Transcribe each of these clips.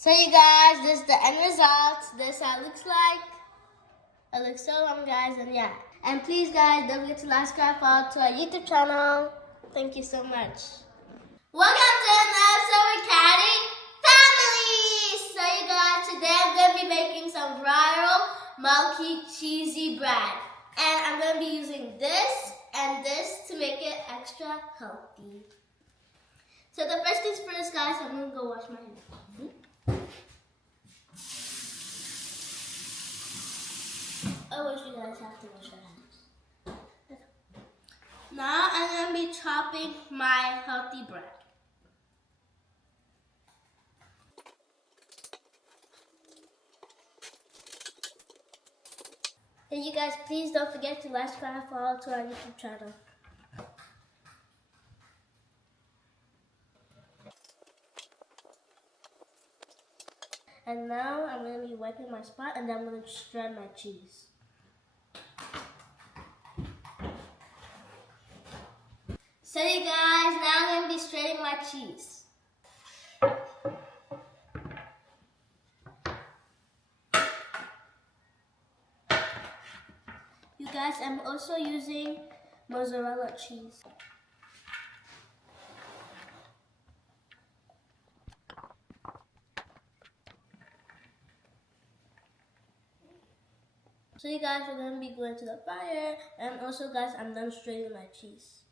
So you guys, this is the end result. This is how it looks like. It looks so long, guys, and yeah. And please, guys, don't forget to like, subscribe, follow to our YouTube channel. Thank you so much. Welcome to another episode of Caddy Family. So you guys, today I'm going to be making some viral Milky cheesy bread. And I'm going to be using this and this to make it extra healthy. So the first things first, guys, I'm going to go wash my hands. I wish you guys have to wash your hands. Now I'm going to be chopping my healthy bread. And you guys, please don't forget to like, subscribe, and follow to our YouTube channel. And now I'm going to be wiping my spot, and then I'm going to shred my cheese. So you guys, now I'm going to be shredding my cheese. You guys, I'm also using mozzarella cheese. So you guys, we're going to be going to the fire, and also guys, I'm done shredding my cheese.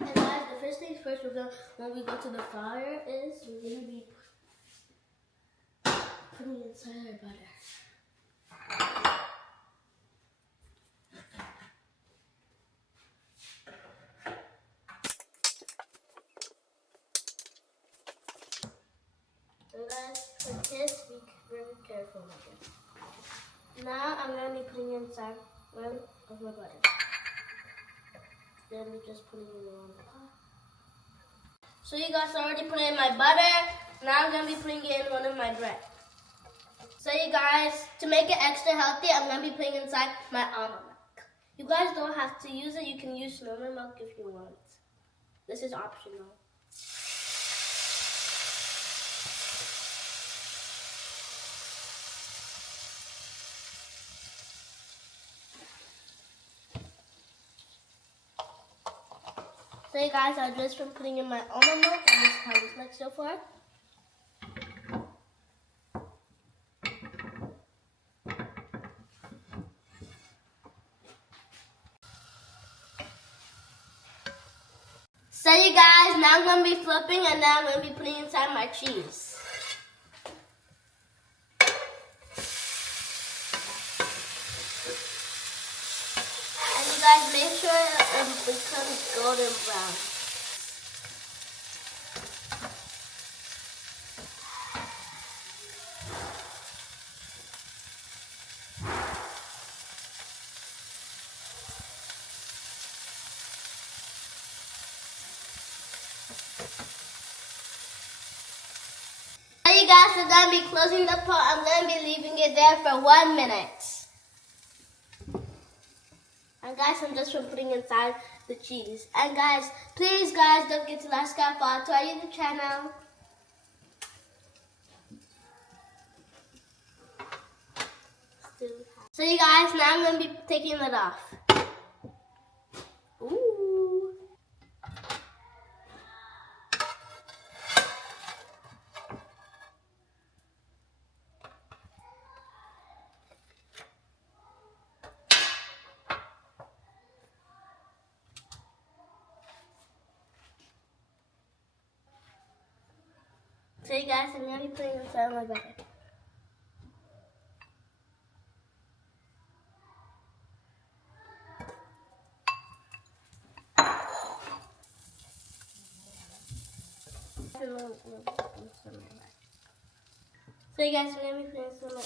And guys, the first things first, when we go to the fire is we're going to be putting it inside our butter. And guys, for this, be very careful with it. Now I'm going to be putting inside one of my butter. Then we're just putting it on the pot. So you guys already put in my butter. Now I'm going to be putting in one of my bread. So you guys, to make it extra healthy, I'm going to be putting inside my almond milk. You guys don't have to use it. You can use normal milk if you want. This is optional. So you guys, I just been putting in my almond milk, and this is how it looks like so far. So you guys, now I'm going to be flipping, and now I'm going to be putting inside my cheese. And you guys, make sure it becomes golden brown. So you guys, I'm going to be closing the pot. I'm going to be leaving it there for 1 minute. And guys, I'm just putting inside the cheese. And guys, please guys, don't forget to like, subscribe, follow to our YouTube channel. So you guys, now I'm going to be taking it off. Ooh. So you guys, I'm going to be putting inside my butter. So you guys, we're going to be putting some of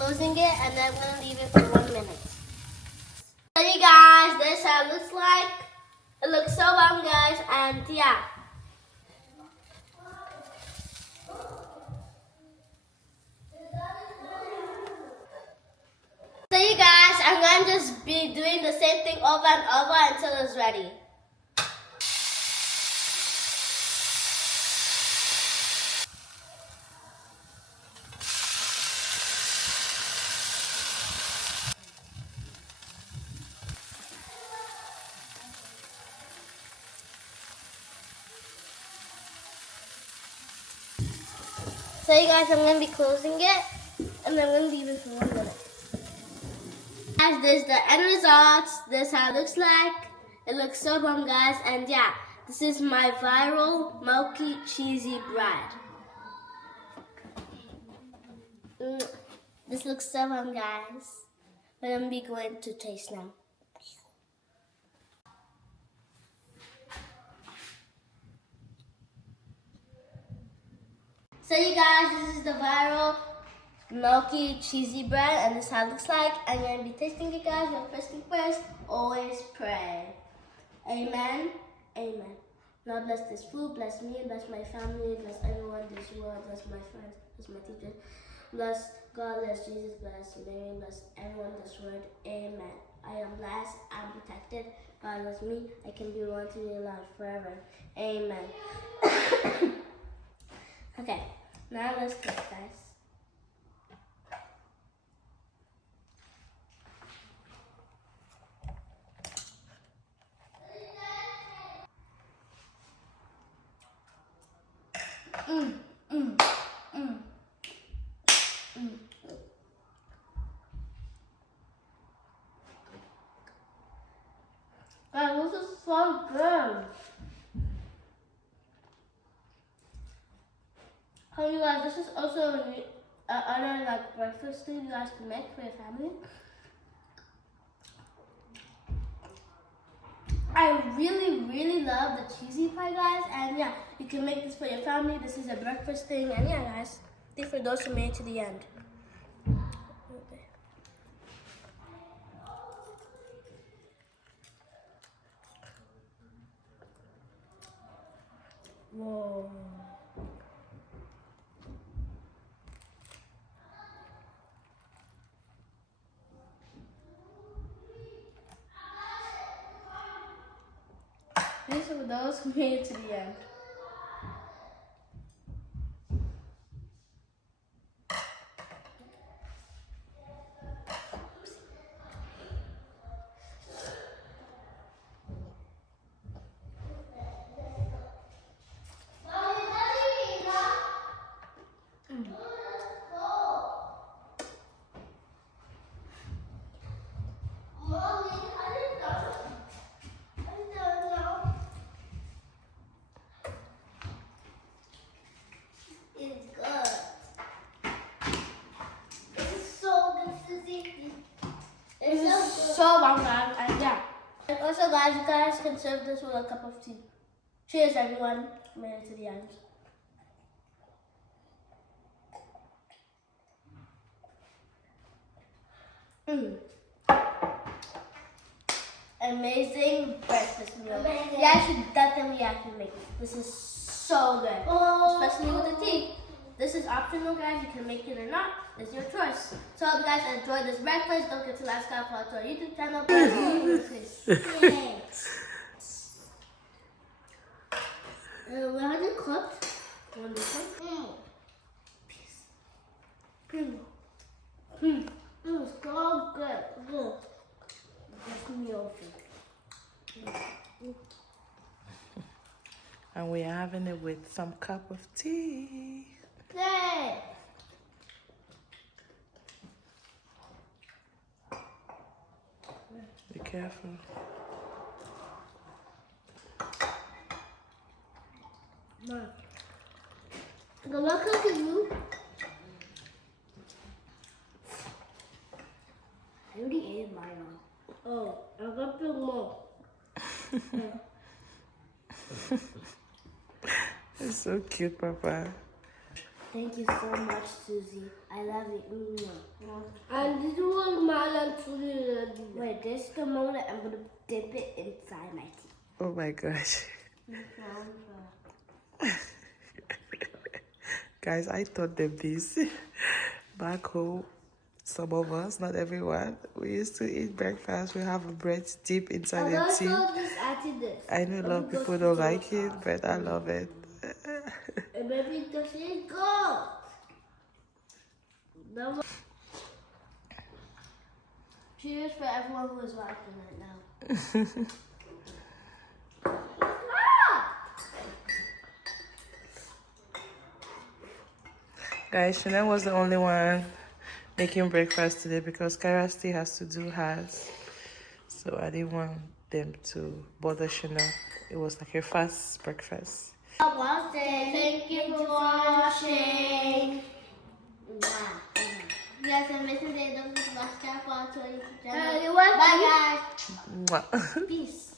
closing it, and then I'm going to leave it for 1 minute. So you guys, It looks so bomb, guys, and yeah. So you guys, I'm going to just be doing the same thing over and over until it's ready. So you guys, I'm going to be closing it, and then I'm going to leave it for 1 minute. Guys, this is the end results. This is how it looks like. It looks so bomb, guys, and yeah, this is my viral Milky cheesy bread. This looks so bomb, guys. But I'm going to taste now. So you guys, this is the viral Milky cheesy bread, and this is how it looks like. I'm going to be tasting it, guys. But first thing first, always pray. Amen. Amen. Lord, bless this food, bless me, bless my family, bless everyone in this world, bless my friends, bless my teachers. Bless God, bless Jesus, bless Mary, bless everyone in this world. Amen. I am blessed, I'm protected. God bless me, I can be one to your life forever. Amen. Okay, now let's taste, guys. Guys, this is so good. Oh, you guys, this is also other like breakfast thing you guys can make for your family. I really love the cheesy pie, guys, and yeah, you can make this for your family. This is a breakfast thing, and yeah, guys, thanks for those who made it to the end. Okay. Whoa. Thanks for those who made it to the end. So bomb, guys, and yeah. And also, guys, you guys can serve this with a cup of tea. Cheers, everyone. Made it to the end. Amazing breakfast meal. Amazing. Yeah, I should definitely actually make it. This is so good. Oh. Especially with the tea. This is optional, guys. You can make it or not. It's your choice. So I hope you guys enjoyed this breakfast. Don't forget to like, subscribe to our YouTube channel. We haven't cooked. Want this one? It's so good. Just me over. And we're having it with some cup of tea. Yay! Be careful. Good luck cooking you. I already ate mine. Oh, I got to more. It's so cute, Papa. Thank you so much, Susie. I love you. And this was mine and Susie. Wait, this is the moment I'm going to dip it inside my tea. Oh my gosh. Guys, I taught them this. Back home, some of us, not everyone, we used to eat breakfast. We have a bread deep inside the tea. I know a lot of people don't like it, but I love it. Baby, does it go? Cheers for everyone who is watching right now. Guys, Chanel was the only one making breakfast today because Kara still has to do hers. So I didn't want them to bother Chanel. It was like her fast breakfast. Thank you for watching. You guys have missed it. Don't forget to subscribe to our YouTube channel. Bye guys. Mwah. Peace.